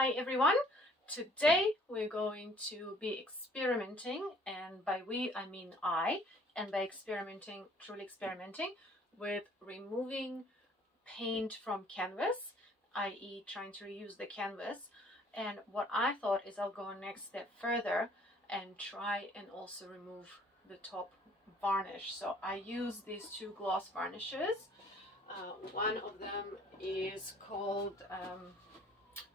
Hi everyone, today we're going to be experimenting, and by we I mean I, and by experimenting, truly experimenting, with removing paint from canvas, i.e. trying to reuse the canvas. And what I thought is I'll go a next step further and try and also remove the top varnish. So I use these two gloss varnishes. One of them is called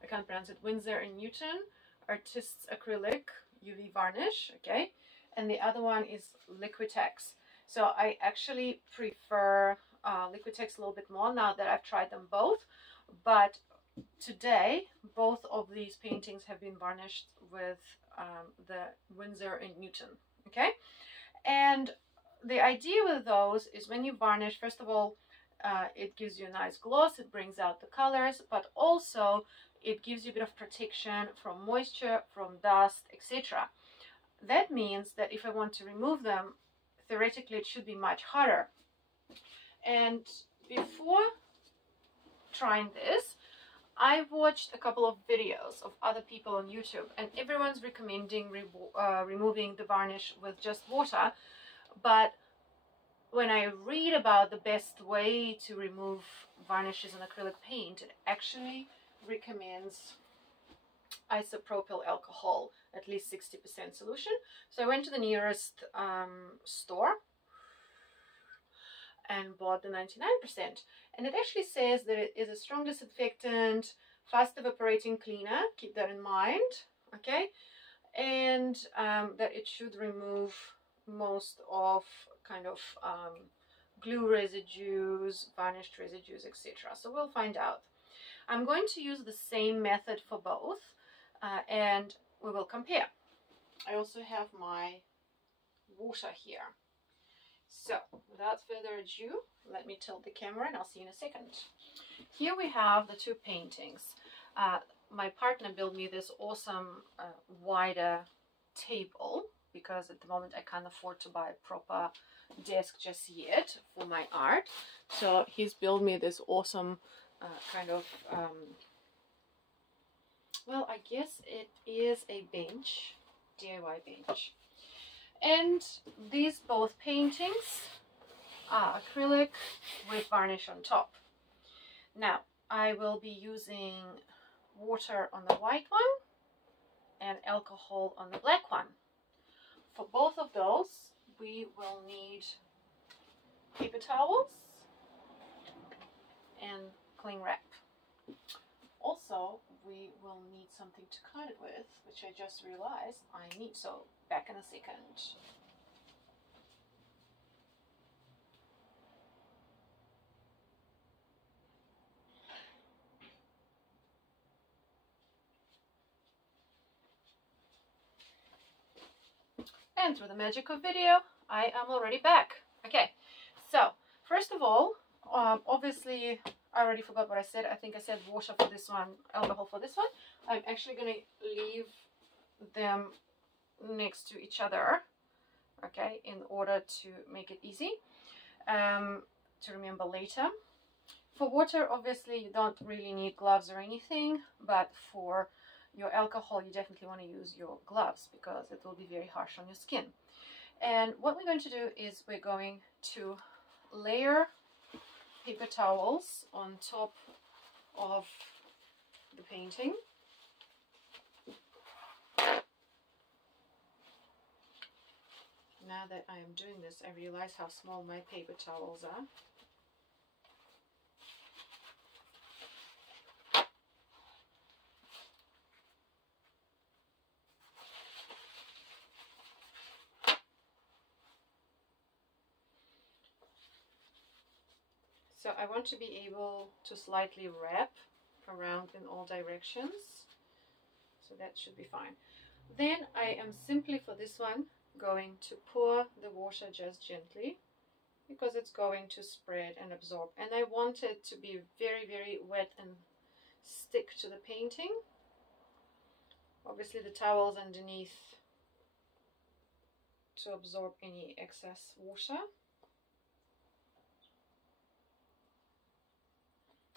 I can't pronounce it, Winsor & Newton Artist's Acrylic UV Varnish, okay? And the other one is Liquitex. So I actually prefer Liquitex a little bit more now that I've tried them both. But today, both of these paintings have been varnished with the Winsor & Newton, okay? And the idea with those is when you varnish, first of all, it gives you a nice gloss, it brings out the colors, but also it gives you a bit of protection from moisture, from dust, etc. That means that if I want to remove them, theoretically it should be much harder. And before trying this, I watched a couple of videos of other people on YouTube, and everyone's recommending removing the varnish with just water. But when I read about the best way to remove varnishes in acrylic paint, it actually recommends isopropyl alcohol, at least 60% solution. So I went to the nearest store and bought the 99%. And it actually says that it is a strong disinfectant, fast evaporating cleaner, keep that in mind, okay? And that it should remove most of kind of glue residues, varnished residues, etc. So we'll find out. I'm going to use the same method for both and we will compare. I also have my water here. So without further ado, let me tilt the camera and I'll see you in a second. Here we have the two paintings. My partner built me this awesome wider table, because at the moment I can't afford to buy a proper desk just yet for my art. So he's built me this awesome kind of, well, I guess it is a bench, DIY bench. And these both paintings are acrylic with varnish on top. Now, I will be using water on the white one and alcohol on the black one. For both of those, we will need paper towels and cling wrap. Also, we will need something to cut it with, which I just realized I need, so back in a second. And through the magic of video, I am already back. Okay, so first of all, obviously I already forgot what I said. I think I said water for this one, alcohol for this one. I'm actually going to leave them next to each other, okay, in order to make it easy to remember later. For water, obviously you don't really need gloves or anything, but for your alcohol you definitely want to use your gloves because it will be very harsh on your skin. And what we're going to do is we're going to layer paper towels on top of the painting. Now that I am doing this, I realize how small my paper towels are. So I want to be able to slightly wrap around in all directions. So that should be fine. Then I am simply for this one going to pour the water just gently because it's going to spread and absorb. And I want it to be very, very wet and stick to the painting. Obviously the towel's underneath to absorb any excess water.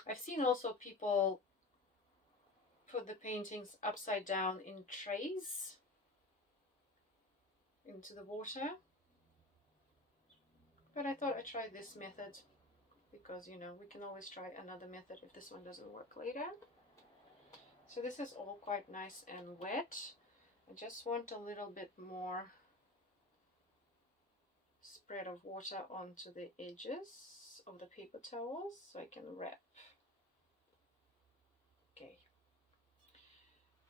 I've seen also people put the paintings upside down in trays into the water. But I thought I'd try this method because, you know, we can always try another method if this one doesn't work later. So this is all quite nice and wet. I just want a little bit more spread of water onto the edges of the paper towels so I can wrap. Okay.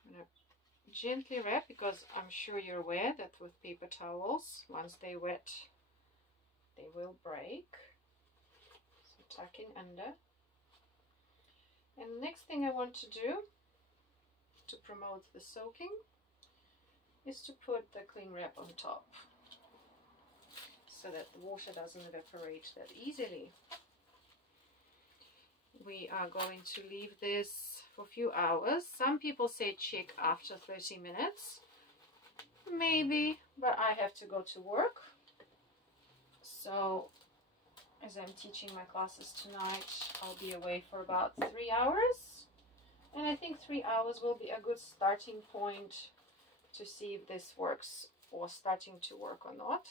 I'm going to gently wrap because I'm sure you're aware that with paper towels, once they're wet, they will break. So tuck in under. And the next thing I want to do to promote the soaking is to put the cling wrap on top so that the water doesn't evaporate that easily. We are going to leave this for a few hours. Some people say check after 30 minutes. Maybe, but I have to go to work. So as I'm teaching my classes tonight, I'll be away for about 3 hours. And I think 3 hours will be a good starting point to see if this works or starting to work or not.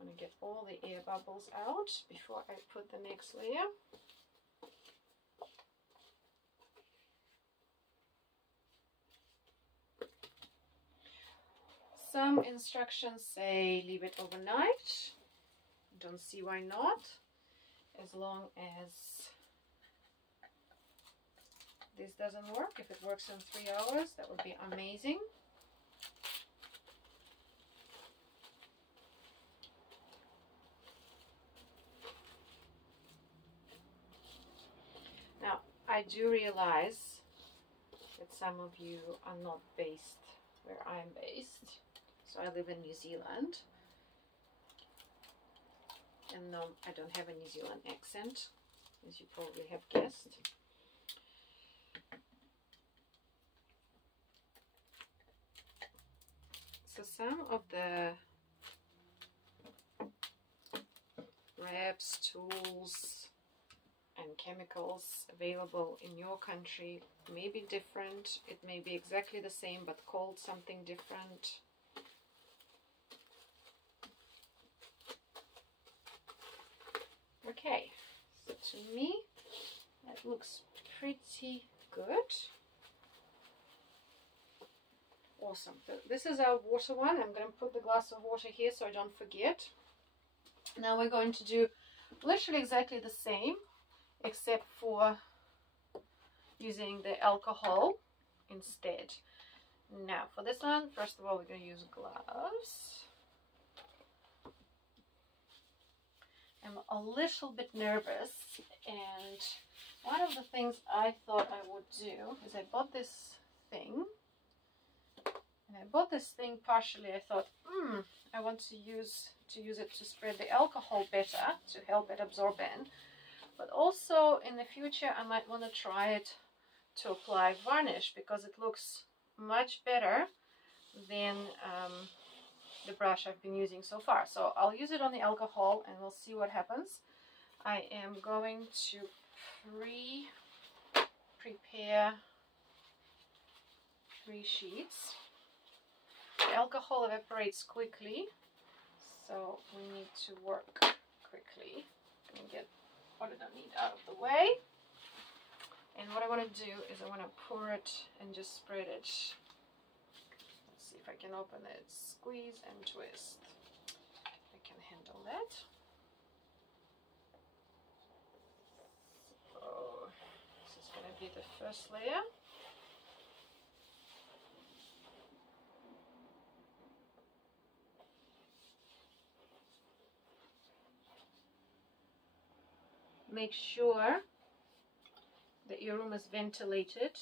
I'm going to get all the air bubbles out before I put the next layer. Some instructions say leave it overnight. Don't see why not, as long as this doesn't work. If it works in 3 hours, that would be amazing. Now, I do realize that some of you are not based where I'm based. So I live in New Zealand. And no, I don't have a New Zealand accent, as you probably have guessed. So some of the wraps, tools, and chemicals available in your country may be different. It may be exactly the same but called something different. Okay, so to me that looks pretty good. Awesome. This is our water one. I'm going to put the glass of water here so I don't forget. Now we're going to do literally exactly the same, except for using the alcohol instead. Now for this one, first of all, we're going to use gloves. I'm a little bit nervous, and one of the things I thought I would do is I bought this thing. And I bought this thing partially, I thought, I want to use it to spread the alcohol better, to help it absorb in. But also in the future I might want to try it to apply varnish, because it looks much better than the brush I've been using so far. So I'll use it on the alcohol and we'll see what happens. I am going to prepare 3 sheets. The alcohol evaporates quickly, so we need to work quickly and get what I don't need out of the way. And what I want to do is I want to pour it and just spread it. Let's see if I can open it, squeeze and twist. I can handle that. So this is going to be the first layer. Make sure that your room is ventilated.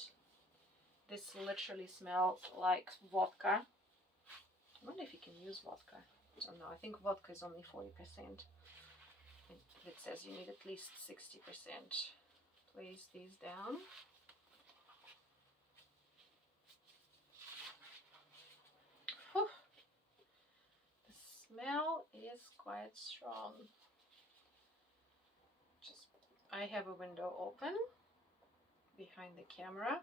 This literally smells like vodka. I wonder if you can use vodka. I don't know. I think vodka is only 40%. It says you need at least 60%. Place these down. Whew. The smell is quite strong. I have a window open behind the camera,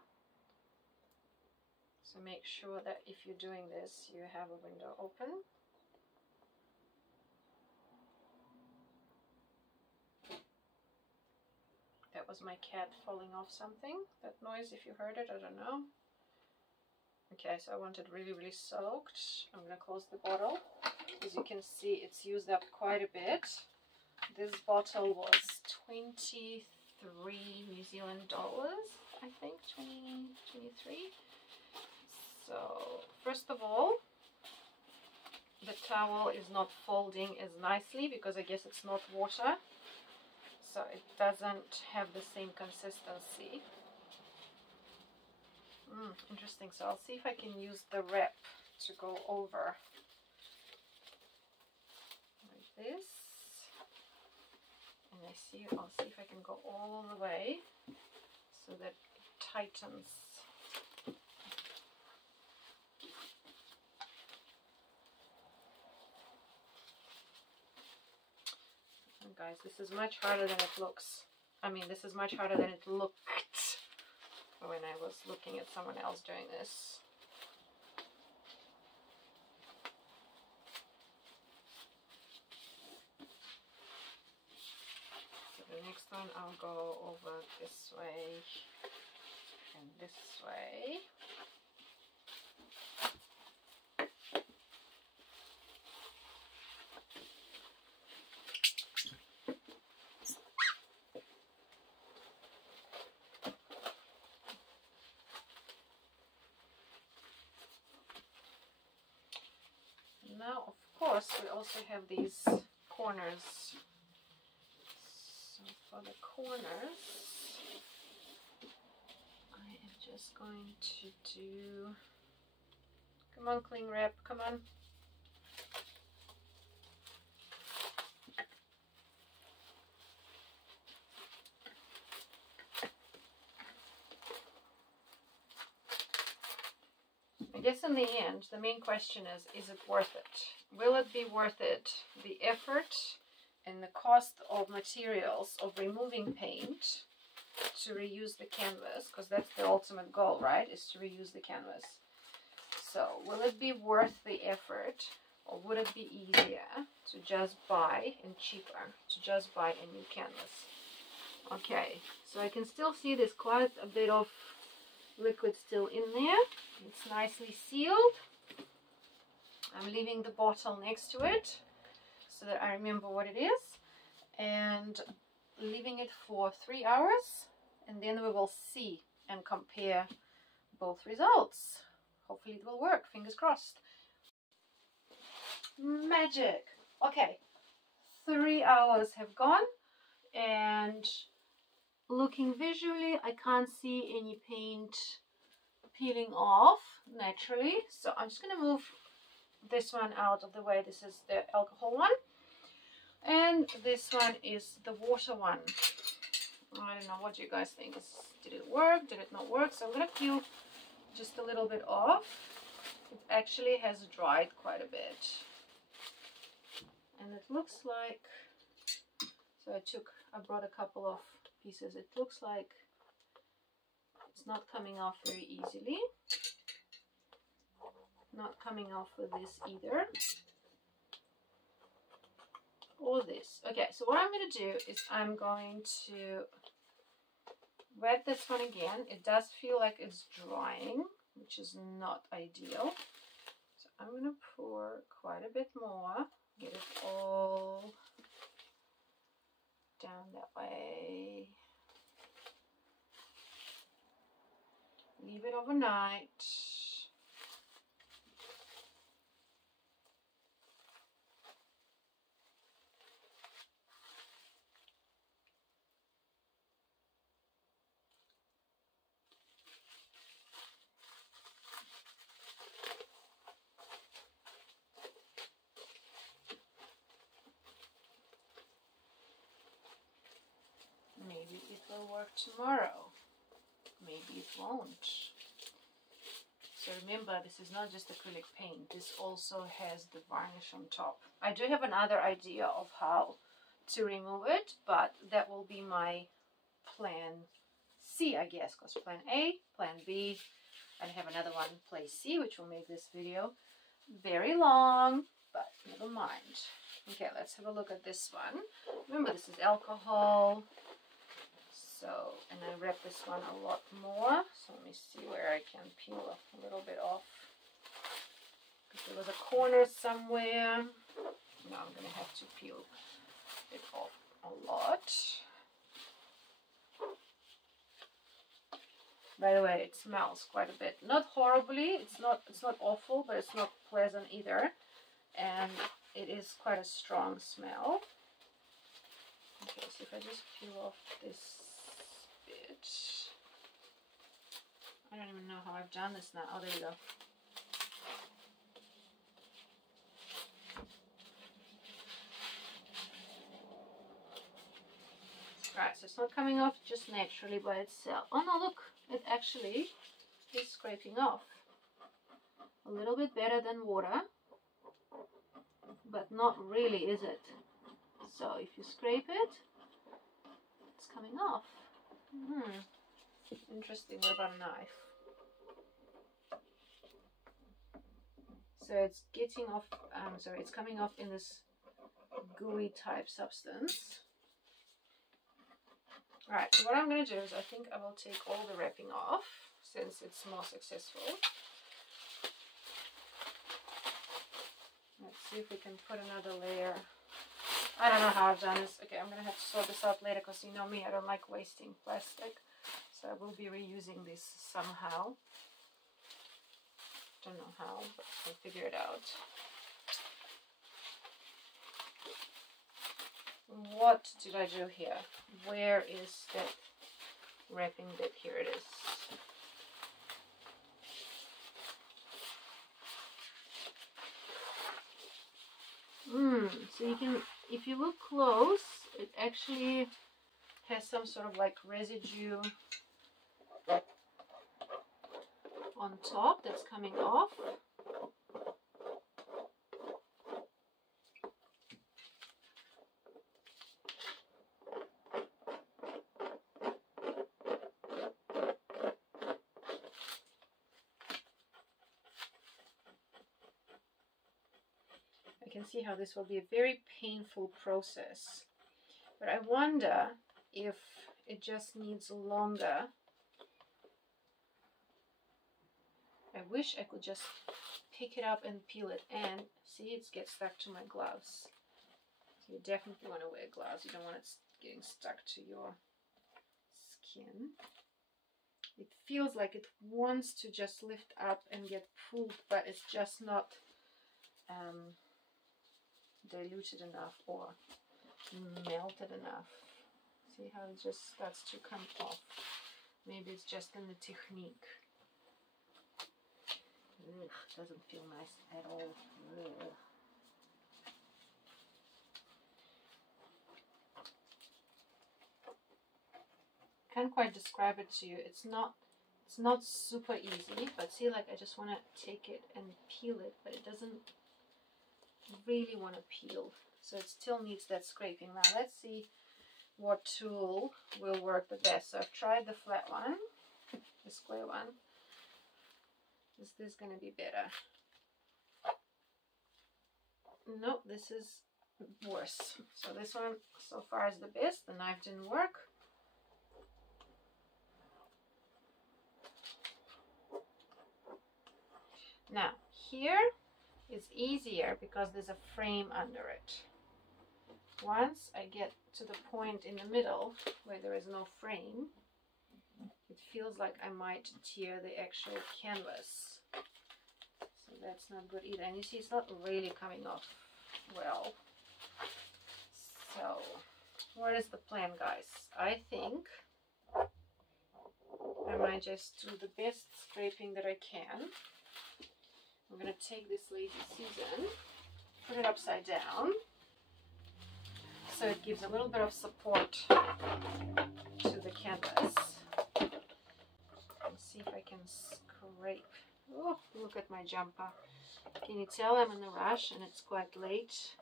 so make sure that if you're doing this, you have a window open. That was my cat falling off something. That noise, if you heard it, I don't know. Okay, so I want it really, really soaked. I'm gonna close the bottle. As you can see, it's used up quite a bit. This bottle was 23 New Zealand dollars, I think, 23. So, first of all, the towel is not folding as nicely because I guess it's not water. So it doesn't have the same consistency. Interesting. So I'll see if I can use the wrap to go over like this. And I'll see if I can go all the way so that it tightens. And guys, this is much harder than it looks. I mean, this is much harder than it looked when I was looking at someone else doing this. So the next one I'll go over this way and this way. Now, of course, we also have these corners. So for the corners, I am just going to do, come on, cling wrap, come on. I guess in the end, the main question is it worth it? Will it be worth it? The effort and the cost of materials, of removing paint to reuse the canvas, because that's the ultimate goal, right? Is to reuse the canvas. So will it be worth the effort, or would it be easier to just buy, and cheaper, to just buy a new canvas? Okay, so I can still see there's quite a bit of liquid still in there. It's nicely sealed. I'm leaving the bottle next to it so that I remember what it is, and leaving it for 3 hours, and then we will see and compare both results. Hopefully it will work, fingers crossed. Magic. Okay, 3 hours have gone, and looking visually, I can't see any paint peeling off naturally. So I'm just going to move this one out of the way. This is the alcohol one, and this one is the water one. I don't know what you guys think. Did it work? Did it not work? So I'm going to peel just a little bit off. It actually has dried quite a bit, and it looks like, so I brought a couple of pieces. It looks like it's not coming off very easily. Not coming off with this either, or this. Okay, so what I'm going to do is I'm going to wet this one again. It does feel like it's drying, which is not ideal. So I'm going to pour quite a bit more, get it all down that way. Leave it overnight. Maybe it will work tomorrow. Maybe it won't. So remember, this is not just acrylic paint. This also has the varnish on top. I do have another idea of how to remove it, but that will be my plan C, I guess, because plan A, plan B, and I have another one, plan C, which will make this video very long, but never mind. Okay, let's have a look at this one. Remember, this is alcohol. So, and I wrap this one a lot more. So let me see where I can peel a little bit off. Because there was a corner somewhere. Now I'm going to have to peel it off a lot. By the way, it smells quite a bit. Not horribly. It's not awful, but it's not pleasant either. And it is quite a strong smell. Okay, so if I just peel off this bit. I don't even know how I've done this now. Oh, there we go. Right, so it's not coming off just naturally by itself. Oh no, look, it actually is scraping off. A little bit better than water, but not really, is it? So if you scrape it, it's coming off. Interesting. What about a knife? So it's getting off, it's coming off in this gooey type substance. Right, so what I'm going to do is I think I will take all the wrapping off since it's more successful. Let's see if we can put another layer. I don't know how I've done this. Okay, I'm going to have to sort this out later because you know me, I don't like wasting plastic. So I will be reusing this somehow. Don't know how, but I'll figure it out. What did I do here? Where is that wrapping bit? Here it is. So you can, if you look close, it actually has some sort of like residue on top that's coming off. I can see how this will be a very painful process, but I wonder if it just needs longer. I wish I could just pick it up and peel it, and see, it gets stuck to my gloves. So you definitely want to wear gloves. You don't want it getting stuck to your skin. It feels like it wants to just lift up and get pulled, but it's just not diluted enough or melted enough. See how it just starts to come off. Maybe it's just in the technique. Ugh, doesn't feel nice at all. Ugh. Can't quite describe it to you. It's not super easy, but see, like I just want to take it and peel it, but it doesn't really want to peel, so it still needs that scraping. Now let's see what tool will work the best. So I've tried the flat one, the square one. Is this going to be better? No, this is worse. So this one so far is the best. The knife didn't work. Now here it's easier because there's a frame under it. Once I get to the point in the middle where there is no frame, it feels like I might tear the actual canvas. So that's not good either. And you see, it's not really coming off well. So what is the plan, guys? I think I might just do the best scraping that I can. I'm going to take this Lazy Susan, put it upside down, so it gives a little bit of support to the canvas. Let's see if I can scrape. Oh, look at my jumper. Can you tell I'm in a rush and it's quite late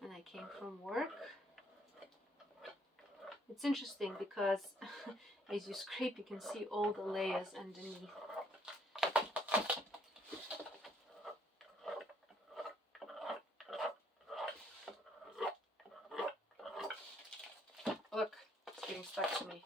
and I came from work? It's interesting because as you scrape, you can see all the layers underneath. Look, it's getting stuck to me.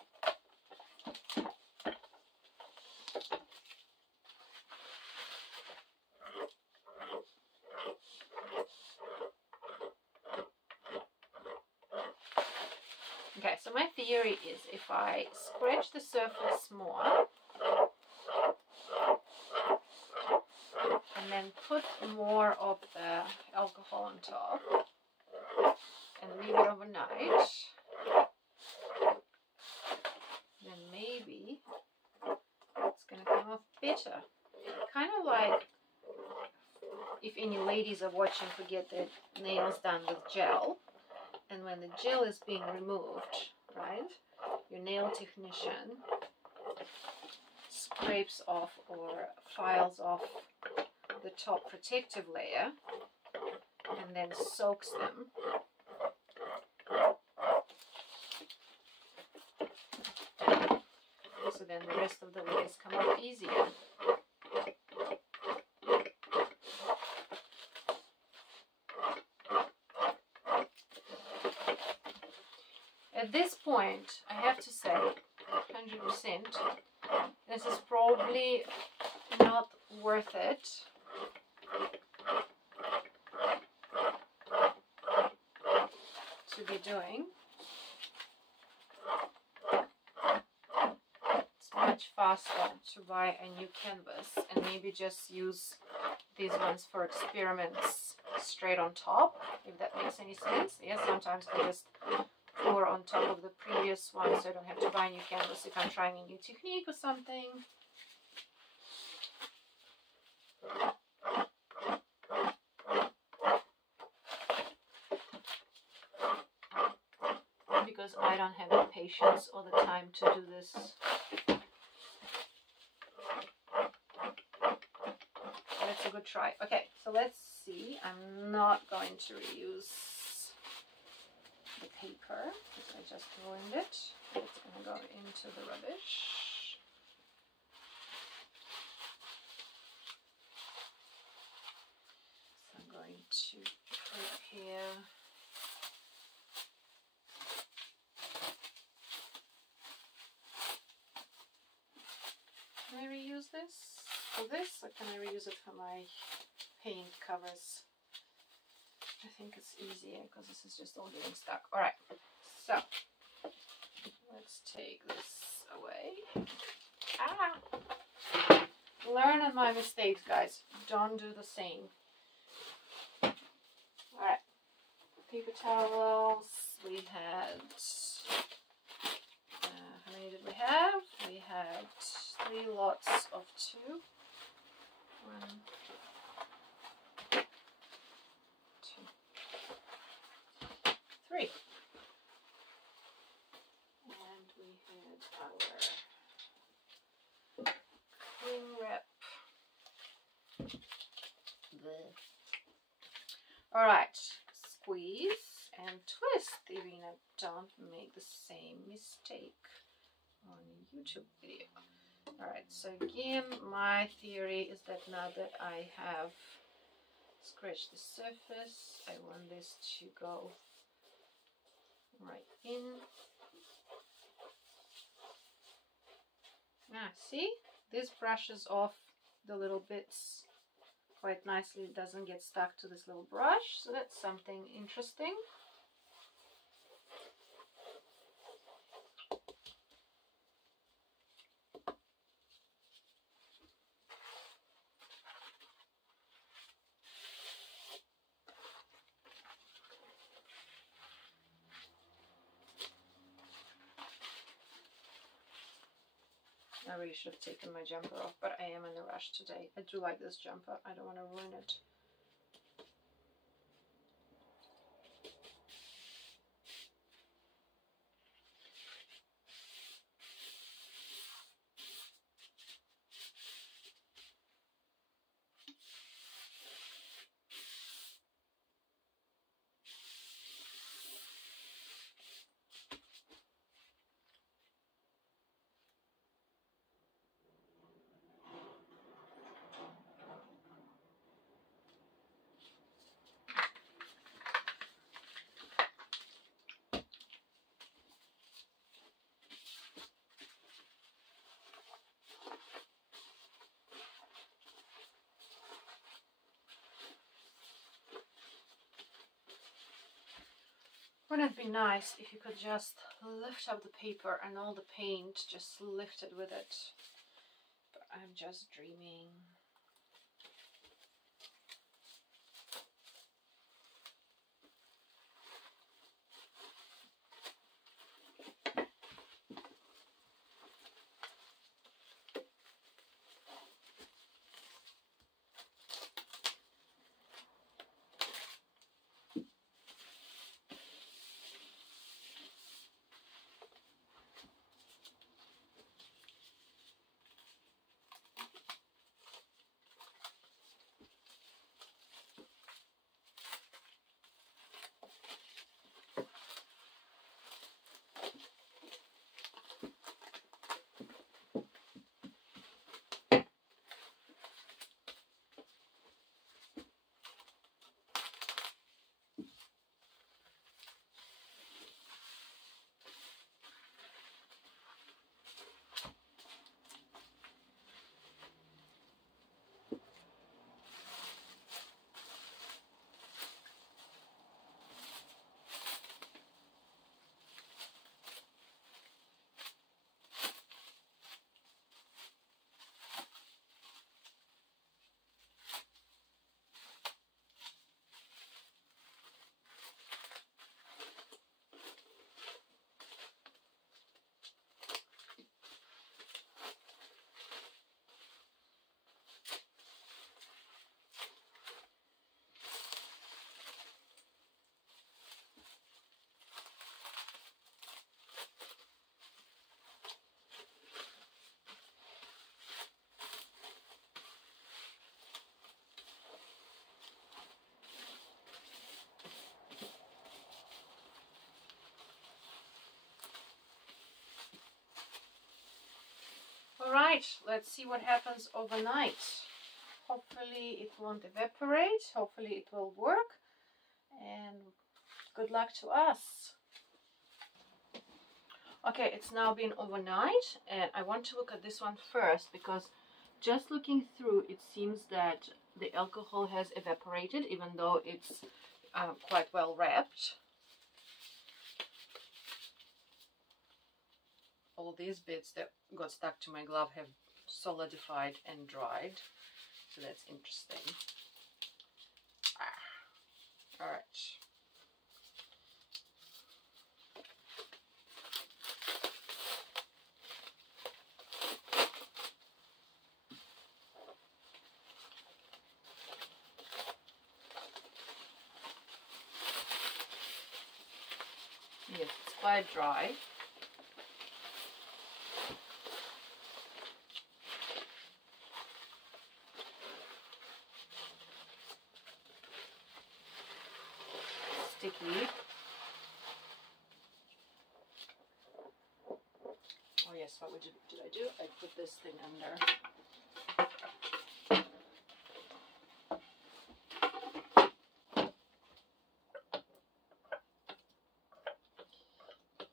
Okay, so my theory is if I scratch the surface more and then put more of the alcohol on top and leave it overnight, then maybe it's going to come off better. Kind of like if any ladies are watching who get their nails done with gel, and when the gel is being removed, right, your nail technician scrapes off or files off the top protective layer and then soaks them. So then the rest of the layers come off easier. At this point, I have to say, 100%, this is probably not worth it to be doing. It's much faster to buy a new canvas and maybe just use these ones for experiments straight on top, if that makes any sense. Yes, sometimes I just pour on top of the previous one so I don't have to buy a new canvas if I'm trying a new technique or something. Because I don't have the patience or the time to do this. That's a good try. Okay, so let's see. I'm not going to reuse the paper because I just ruined it. It's going to go into the rubbish. So I'm going to prepare Can I reuse this for this, or can I reuse it for my paint covers? I think it's easier because this is just all getting stuck. Alright, so let's take this away. Ah! Learn on my mistakes, guys. Don't do the same. Alright, paper towels. We had, how many did we have? We had 3 lots of 2. 1, 2, 3. And we had our cling wrap. Alright, squeeze and twist, Irina. Don't make the same mistake on a YouTube video. Alright, so again, my theory is that now that I have scratched the surface, I want this to go right in. Ah, see? This brushes off the little bits quite nicely. It doesn't get stuck to this little brush, so that's something interesting. I really should have taken my jumper off, but I am in a rush today. I do like this jumper. I don't want to ruin it. Wouldn't it be nice if you could just lift up the paper and all the paint just lifted with it? But I'm just dreaming. Alright, let's see what happens overnight. Hopefully it won't evaporate, hopefully it will work, and good luck to us. Okay, it's now been overnight, and I want to look at this one first because just looking through, it seems that the alcohol has evaporated, even though it's quite well wrapped. All these bits that got stuck to my glove have solidified and dried, so that's interesting. All right. Yes, it's quite dry. Sticky. Oh yes, what did I do? I put this thing under.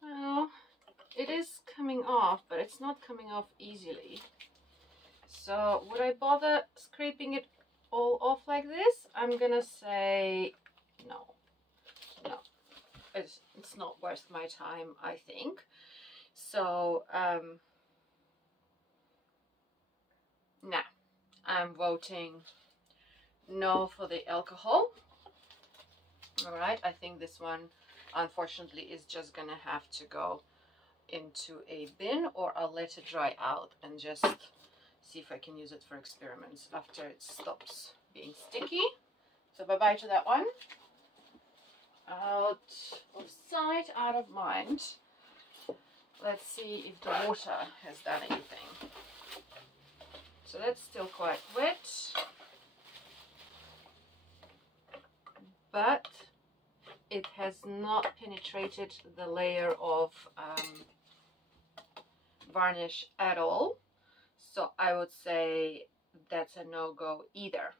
Well, it is coming off, but it's not coming off easily. So would I bother scraping it all off like this? I'm gonna say no. No, it's not worth my time, I think. So nah, I'm voting no for the alcohol. All right, I think this one unfortunately is just gonna have to go into a bin, or I'll let it dry out and just see if I can use it for experiments after it stops being sticky. So bye bye to that one. Out of sight, out of mind. Let's see if the water has done anything. So that's still quite wet, but it has not penetrated the layer of varnish at all. So I would say that's a no-go either.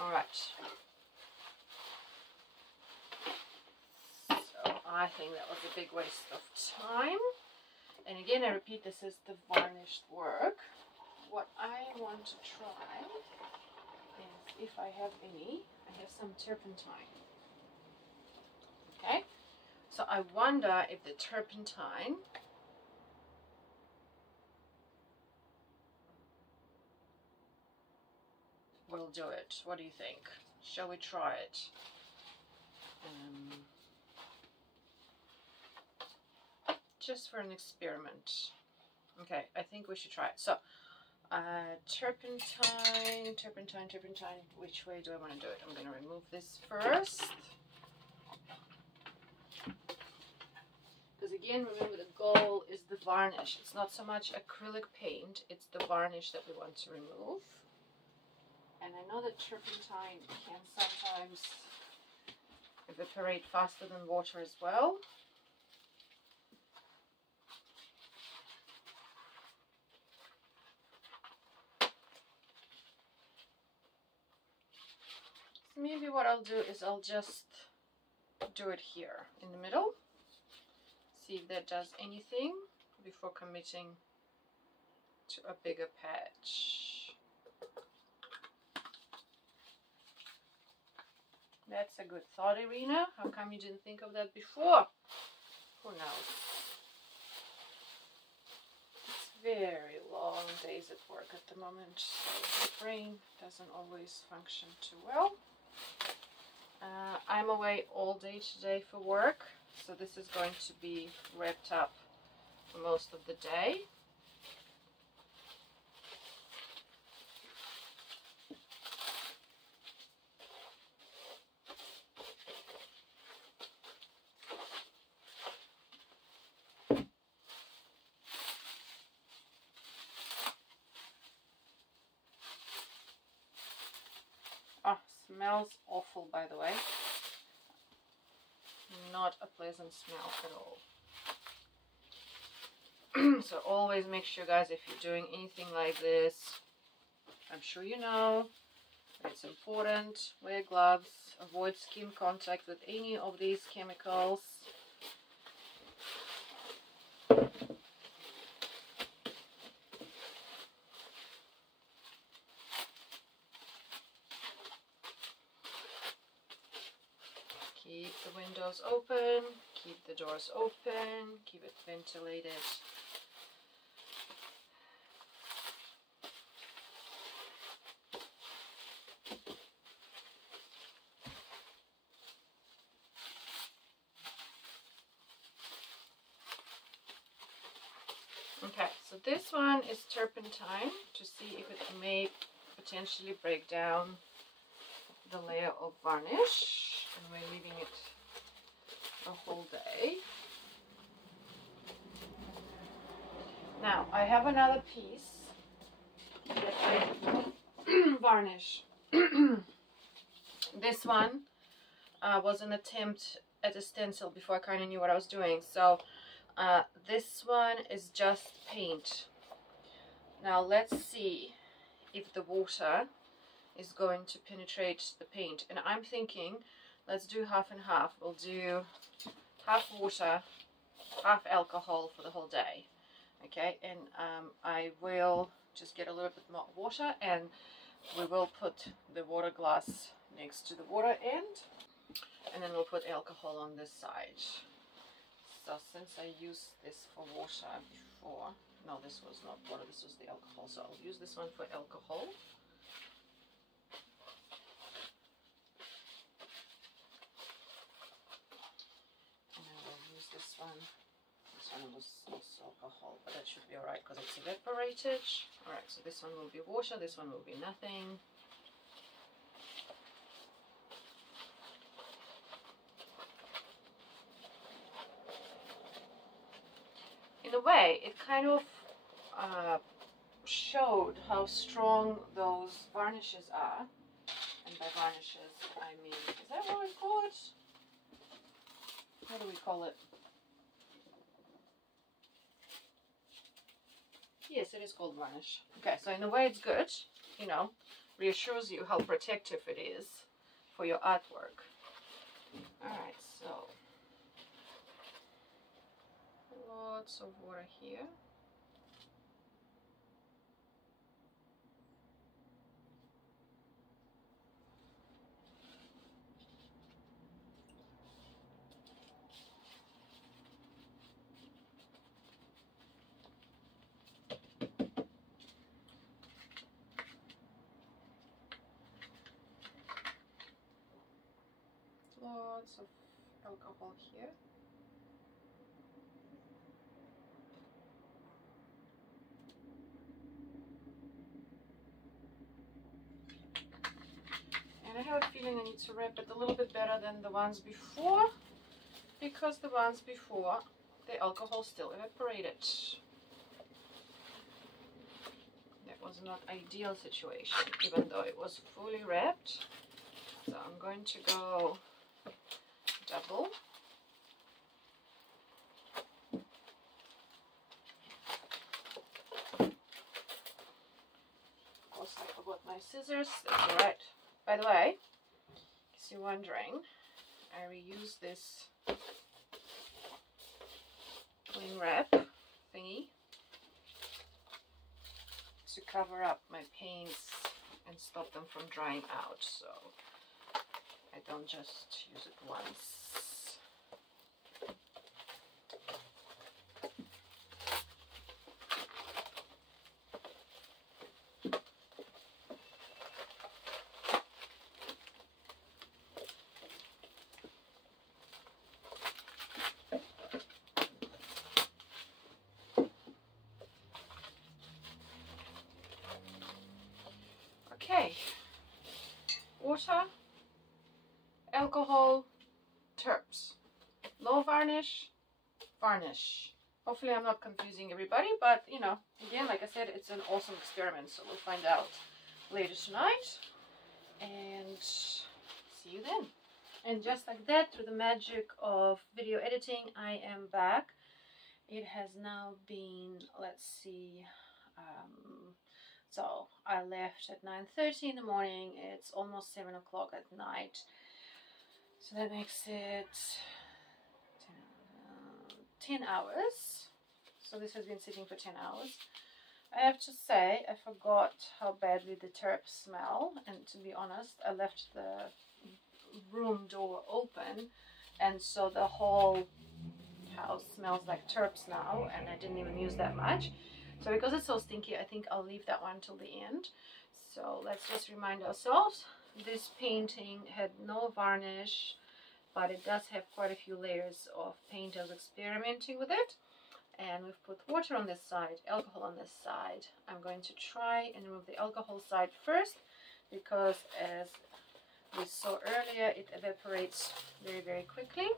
All right. So I think that was a big waste of time. And again, I repeat, this is the varnished work. What I want to try is, if I have any, I have some turpentine. So I wonder if the turpentine will do it. What do you think? Shall we try it? Just for an experiment. Okay, I think we should try it. So, turpentine. Which way do I want to do it? I'm going to remove this first. Because again, remember the goal is the varnish. It's not so much acrylic paint, it's the varnish that we want to remove. And I know that turpentine can sometimes evaporate faster than water as well. So maybe what I'll do is I'll just do it here in the middle. See if that does anything before committing to a bigger patch. That's a good thought, Irina. How come you didn't think of that before? Who knows? It's very long days at work at the moment, so the brain doesn't always function too well. I'm away all day today for work, so this is going to be wrapped up for most of the day. Smells awful, by the way. Not a pleasant smell at all. So always make sure, guys, if you're doing anything like this, I'm sure you know, it's important. Wear gloves, avoid skin contact with any of these chemicals. Keep the windows open, keep the doors open, keep it ventilated. Okay, so this one is turpentine to see if it may potentially break down the layer of varnish. And we're leaving it a whole day. Now I have another piece that I varnish. This one was an attempt at a stencil before I kind of knew what I was doing. So this one is just paint. Now let's see if the water is going to penetrate the paint, and I'm thinking let's do half and half. We'll do half water, half alcohol for the whole day. Okay, and I will just get a little bit more water, and we will put the water glass next to the water end, and then we'll put alcohol on this side. So since I used this for water before, no, this was not water, this was the alcohol, so I'll use this one for alcohol. This one was also alcohol, but that should be alright because it's evaporated. Alright, so this one will be water, this one will be nothing. In a way, it kind of showed how strong those varnishes are. And by varnishes, I mean, is that what we call it? What do we call it? Yes, it is called varnish. Okay, so in a way it's good, you know, reassures you how protective it is for your artwork. Alright, so lots of water here. lots of alcohol here. And I have a feeling I need to wrap it a little bit better than the ones before, because the ones before, the alcohol still evaporated. That was not ideal situation, even though it was fully wrapped. So I'm going to go double. Of course, I forgot my scissors. That's alright. By the way, in case you're wondering, I reuse this cling wrap thingy to cover up my paints and stop them from drying out, so I don't just use it once. Okay, water, alcohol, terps, low varnish, varnish. Hopefully I'm not confusing everybody, but you know, again, like I said, it's an awesome experiment, so we'll find out later tonight, and see you then. And just like that, through the magic of video editing, I am back. It has now been, let's see, so I left at 9:30 in the morning. It's almost 7 o'clock at night. So that makes it 10 hours. So this has been sitting for 10 hours. I have to say, I forgot how badly the terps smell. And to be honest, I left the room door open. And so the whole house smells like terps now. And I didn't even use that much. So because it's so stinky, I think I'll leave that one till the end. So let's just remind ourselves, this painting had no varnish, but it does have quite a few layers of paint. I was experimenting with it. And we've put water on this side, alcohol on this side. I'm going to try and remove the alcohol side first, because as we saw earlier, it evaporates very, very quickly.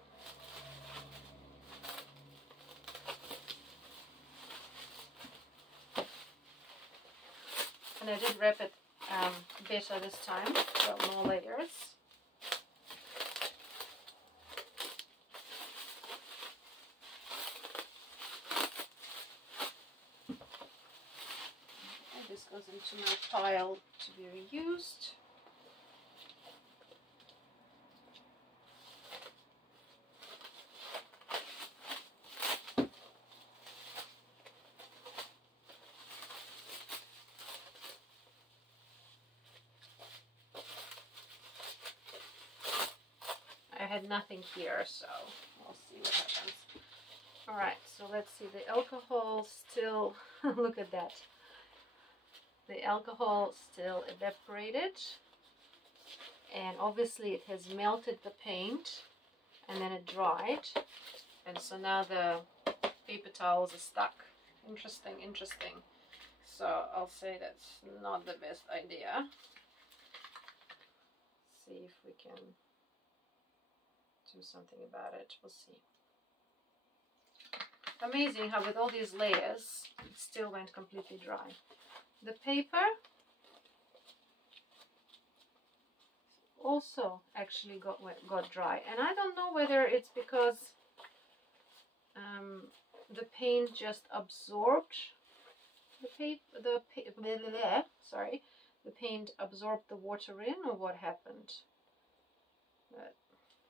And I did wrap it better this time, so more layers. And this goes into my pile to be reused. I had nothing here, so we'll see what happens. Alright, so let's see, the alcohol still, look at that. The alcohol still evaporated, and obviously it has melted the paint, and then it dried, and so now the paper towels are stuck. Interesting, interesting. So I'll say that's not the best idea. See if we can do something about it. We'll see. Amazing how with all these layers it still went completely dry. The paper also actually got dry, and I don't know whether it's because the paint just absorbed the paint absorbed the water in, or what happened. But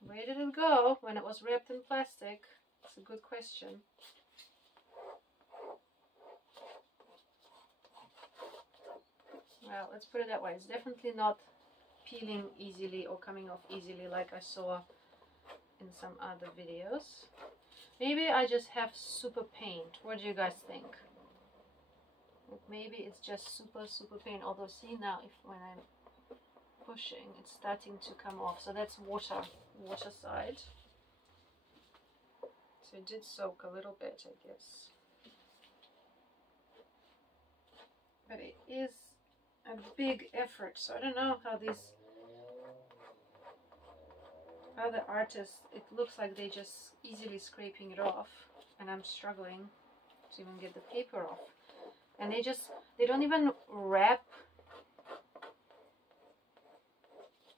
where did it go when it was wrapped in plastic? It's a good question. Well, let's put it that way. It's definitely not peeling easily or coming off easily like I saw in some other videos. Maybe I just have super paint. What do you guys think? Maybe it's just super paint. Although see now, if when I pushing, it's starting to come off. So that's water side. So it did soak a little bit, I guess. But it is a big effort. So I don't know how these other artists, it looks like they just easily scraping it off, and I'm struggling to even get the paper off. And they don't even wrap,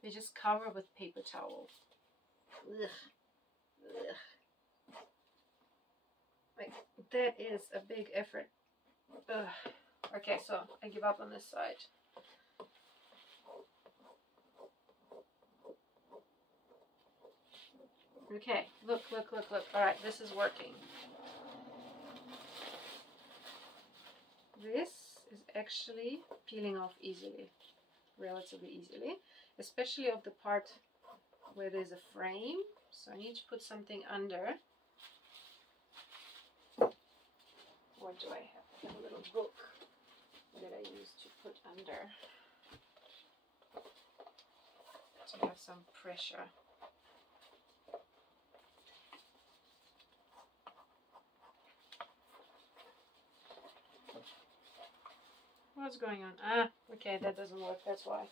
they just cover with paper towel. Ugh. Ugh. Like, that is a big effort. Ugh. Okay, so I give up on this side. Okay, look. Alright, this is working. This is actually peeling off easily, relatively easily, especially of the part where there's a frame. So I need to put something under. What do I have? I have a little book that I use to put under to have some pressure. What's going on? Ah, okay, that doesn't work, that's why.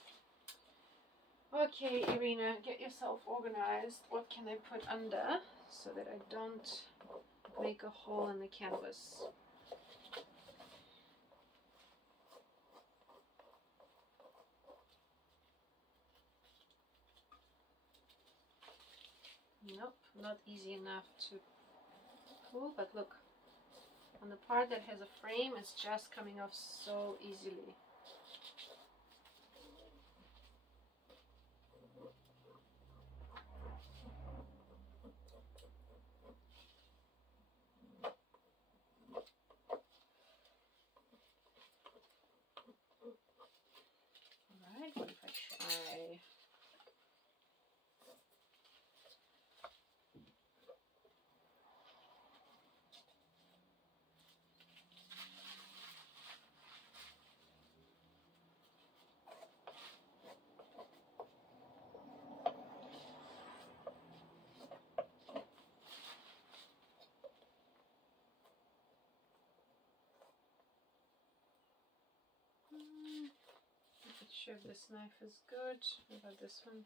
Okay, Irina, get yourself organized. What can I put under so that I don't make a hole in the canvas? Nope, not easy enough to pull, but look. On the part that has a frame, it's just coming off so easily. Alright, what if I try? Not sure if this knife is good. What about this one?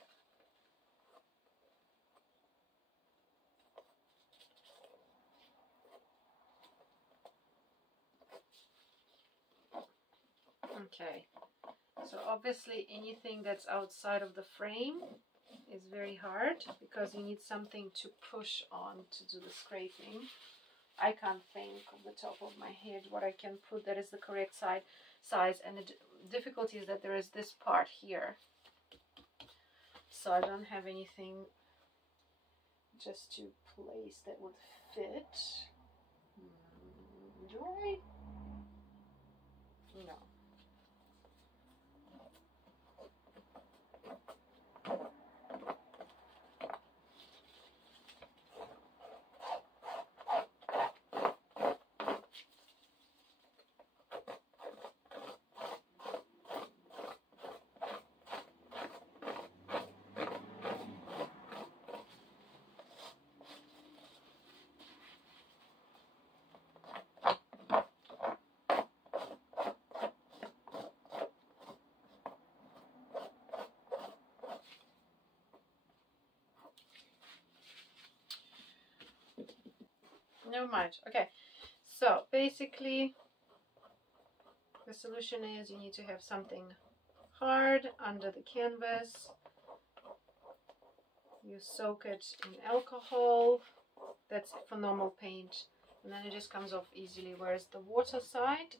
Okay, so obviously anything that's outside of the frame is very hard because you need something to push on to do the scraping. I can't think off the top of my head what I can put that is the correct size, and the difficulty is that there is this part here, so I don't have anything just to place that would fit. Do I? No. Never mind. Okay, so basically the solution is you need to have something hard under the canvas. You soak it in alcohol. That's for normal paint, and then it just comes off easily, whereas the water side,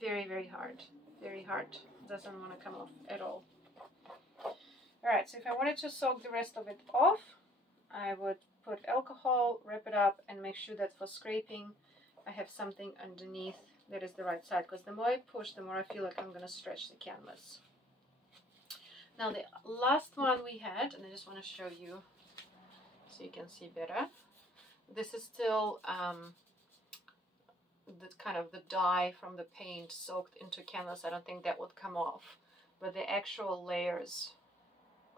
very hard, doesn't want to come off at all. Alright, so if I wanted to soak the rest of it off, I would put alcohol, wrap it up, and make sure that for scraping I have something underneath that is the right side, because the more I push, the more I feel like I'm going to stretch the canvas. Now the last one we had, and I just want to show you so you can see better. This is still the kind of the dye from the paint soaked into canvas. I don't think that would come off. but the actual layers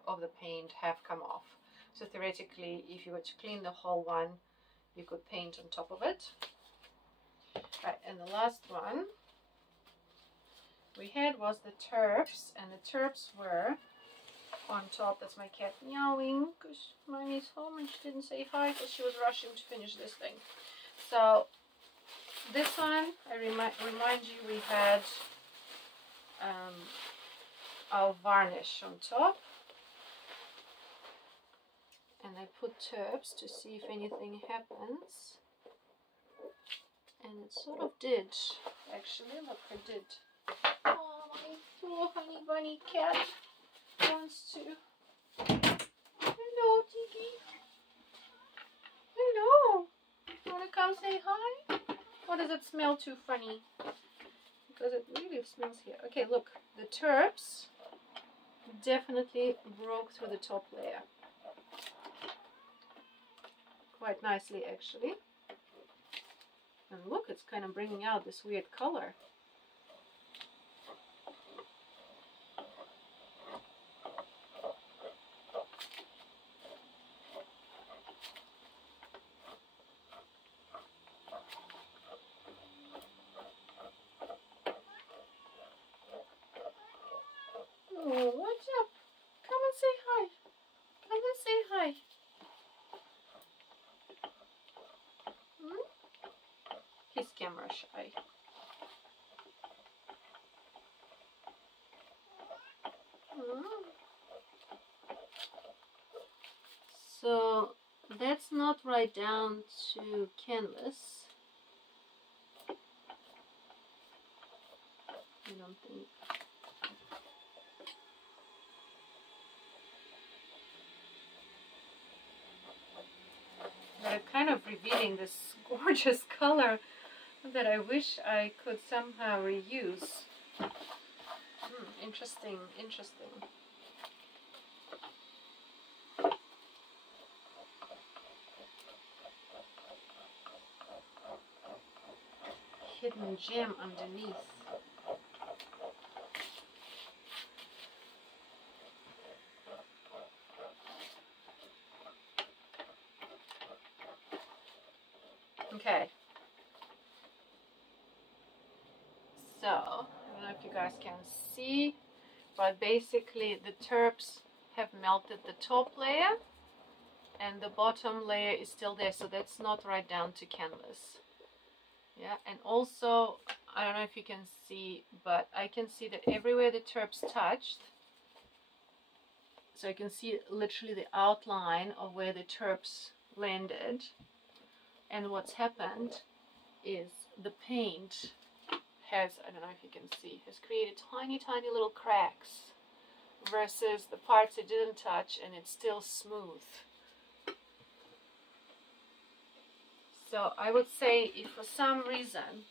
of the paint have come off. So theoretically, if you were to clean the whole one, you could paint on top of it. Right, and the last one we had was the turps, and the turps were on top. That's my cat meowing because Mommy's home and she didn't say hi because she was rushing to finish this thing. So this one, I remind you, we had our varnish on top, and I put turps to see if anything happens, and it sort of did. Actually, look, it did. Oh, my poor honey bunny cat wants to. Hello, Tiki. Hello. You want to come say hi? Or does it smell too funny? Because it really smells here. Okay, look. The turps definitely broke through the top layer. Quite nicely, actually. And look, it's kind of bringing out this weird color. Oh, what's up? Come and say hi. Come and say hi. He's camera shy. So that's not right down to canvas. I don't think. They're kind of revealing this gorgeous color that I wish I could somehow reuse. Interesting, interesting. Hidden gem underneath. Okay. So, I don't know if you guys can see, but basically the turps have melted the top layer and the bottom layer is still there, so that's not right down to canvas. Yeah, and also, I don't know if you can see, but I can see that everywhere the turps touched, so I can see literally the outline of where the turps landed, and what's happened is the paint has, I don't know if you can see, has created tiny little cracks versus the parts it didn't touch and it's still smooth. So I would say if for some reason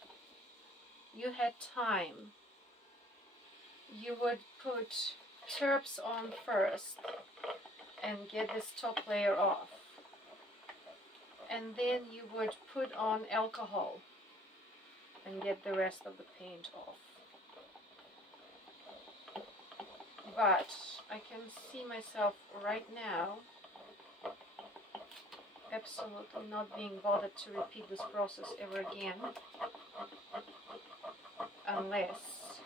you had time, you would put turps on first and get this top layer off, and then you would put on alcohol and get the rest of the paint off. But I can see myself right now absolutely not being bothered to repeat this process ever again, unless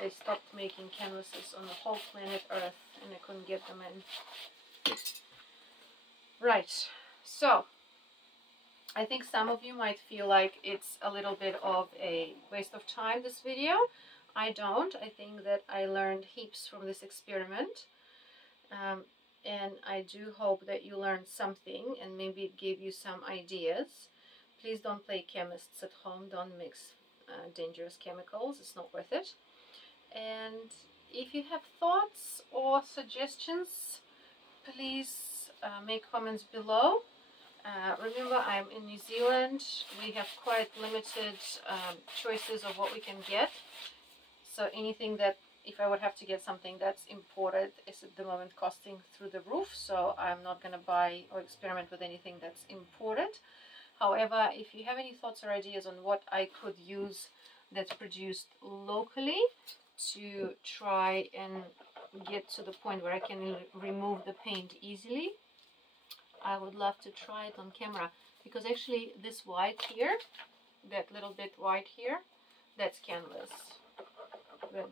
they stopped making canvases on the whole planet Earth and I couldn't get them in. Right, so I think some of you might feel like it's a little bit of a waste of time, this video. I don't. I think that I learned heaps from this experiment. And I do hope that you learned something and maybe it gave you some ideas. Please don't play chemists at home. Don't mix dangerous chemicals. It's not worth it. And if you have thoughts or suggestions, please make comments below. Remember, I'm in New Zealand. We have quite limited choices of what we can get. So anything that, if I would have to get something that's imported, is at the moment costing through the roof. So I'm not going to buy or experiment with anything that's imported. However, if you have any thoughts or ideas on what I could use that's produced locally to try and get to the point where I can remove the paint easily. I would love to try it on camera, because actually this white here, that little bit white here, that's canvas.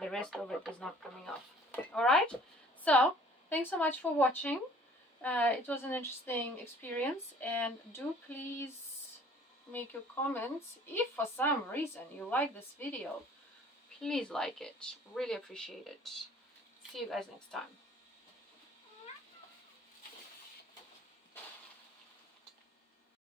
The rest of it is not coming off. Alright, so thanks so much for watching. It was an interesting experience, and do please make your comments. If for some reason you like this video, please like it. Really appreciate it. See you guys next time.